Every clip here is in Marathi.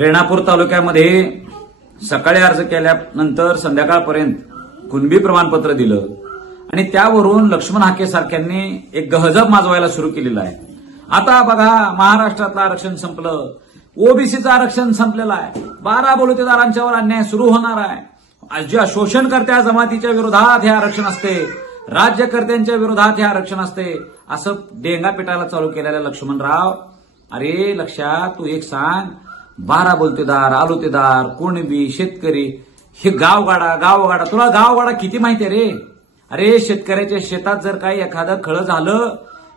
रेणापूर तालुक्यामध्ये सकाळी अर्ज केल्यानंतर संध्याकाळपर्यंत कुणबी प्रमाणपत्र दिलं आणि त्यावरून लक्ष्मण हाके सारख्यांनी एक गहजब माजवायला सुरू केलेला आहे. आता बघा, महाराष्ट्रातलं आरक्षण संपलं, ओबीसीचं आरक्षण संपलेलं आहे, 12 बलुतेदारांच्यावर अन्याय सुरू होणार आहे. ज्या शोषणकर्त्या जमातीच्या विरोधात हे आरक्षण असते, राज्यकर्त्यांच्या विरोधात हे आरक्षण असते, असं डेंगा पिटायला चालू केलेलं लक्ष्मणराव, अरे लक्षात तू एक सांग, 12 बलुतेदार, आलुतेदार, कुणबी, शेतकरी, हे गावगाडा तुला गावगाडा किती माहिती आहे रे? अरे शेतकऱ्याच्या शेतात जर काही एखादं खळं झालं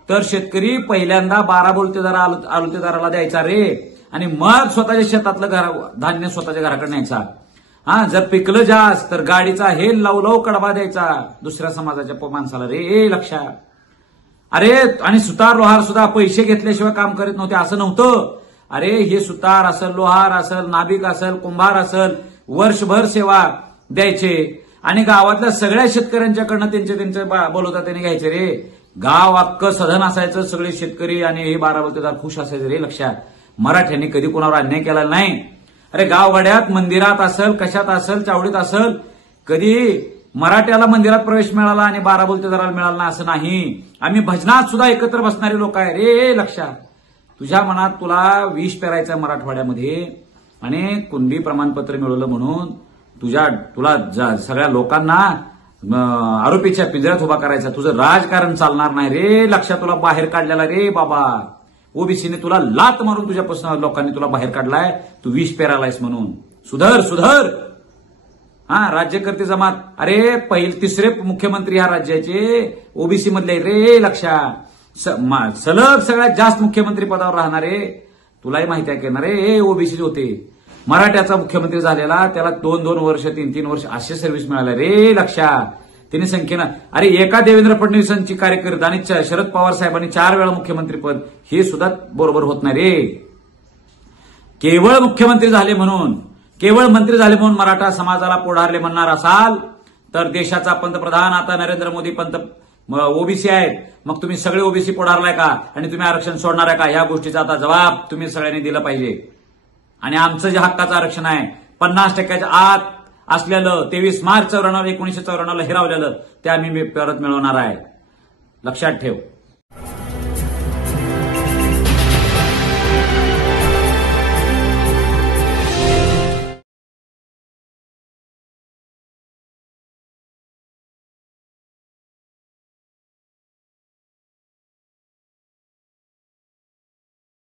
तर शेतकरी पहिल्यांदा 12 बलुतेदार आलुतेदाराला द्यायचा रे, आणि मग स्वतःच्या शेतातलं धान्य स्वतःच्या घराकडे न्यायचा. जर पिकलं जास्त तर गाडीचा हेल लावू कडबा द्यायचा दुसऱ्या समाजाच्या माणसाला रे. लक्षात. अरे आणि सुतार लोहार सुद्धा पैसे घेतल्याशिवाय काम करीत नव्हते असं नव्हतं. अरे हे सुतार असेल, लोहार असेल, नाभिक असेल, कुंभार असेल, वर्षभर सेवा द्यायचे आणि गावातल्या सगळ्या शेतकऱ्यांच्याकडनं त्यांचे बोलवता त्यांनी घ्यायचे रे. गाव अख्खं सधन असायचं, सगळे शेतकरी आणि हे 12 बलुतेदार खुश असायचे रे. लक्षात. मराठ्यांनी कधी कोणावर अन्याय केला नाही. अरे गावगाड्यात, मंदिरात असेल, कशात असेल, चावडीत असेल, कधी मराठ्याला मंदिरात प्रवेश मिळाला आणि 12 बलुतेदाराला मिळाला ना असं नाही. आम्ही भजनात सुद्धा एकत्र बसणारे लोक आहे रे. लक्षात. तुझ्या मनात तुला विष पेरायचं मराठवाड्यामध्ये आणि कुणबी प्रमाणपत्र मिळवलं म्हणून तुला सगळ्या लोकांना आरोपीच्या पिंजऱ्यात उभा करायचा. तुझं राजकारण चालणार नाही रे. लक्षात. तुला बाहेर काढलेला रे बाबा. ओबीसीने तुला लात मारून तुझ्यापासून लोकांनी तुला बाहेर काढलाय. तू विष पेरालायस म्हणून. सुधर. राज्यकर्ते जमात. अरे तिसरे मुख्यमंत्री ह्या राज्याचे ओबीसी मधले रे. लक्षात. सलग सगळ्यात जास्त मुख्यमंत्री पदावर राहणारे तुलाही माहिती आहे की ना रे ओबीसी होते. मराठ्याचा मुख्यमंत्री झालेला त्याला 2-2 वर्ष 3-3 वर्ष असे सर्व्हिस मिळाल्या रे. लक्षात. त्यांनी संख्येनं अरे एका देवेंद्र फडणवीसांची कार्यकर्ते आणि शरद पवार साहेबांनी 4 वेळा मुख्यमंत्रीपद हे सुद्धा बरोबर होत नाही रे. केवळ मुख्यमंत्री झाले म्हणून, केवळ मंत्री झाले म्हणून मराठा समाजाला पुढारले म्हणणार असाल तर देशाचा पंतप्रधान आता नरेंद्र मोदी ओबीसी आहेत. मग तुम्ही सगळे ओबीसी पुढारलाय का आणि तुम्ही आरक्षण सोडणार आहे का? ह्या गोष्टीचा आता जबाब तुम्ही सगळ्यांनी दिला पाहिजे. आणि आमचं जे हक्काचं आरक्षण आहे 50% आत असलेलं 23 मार्च 1994 हिरावलेलं ते आम्ही परत मिळवणार आहे. लक्षात ठेव.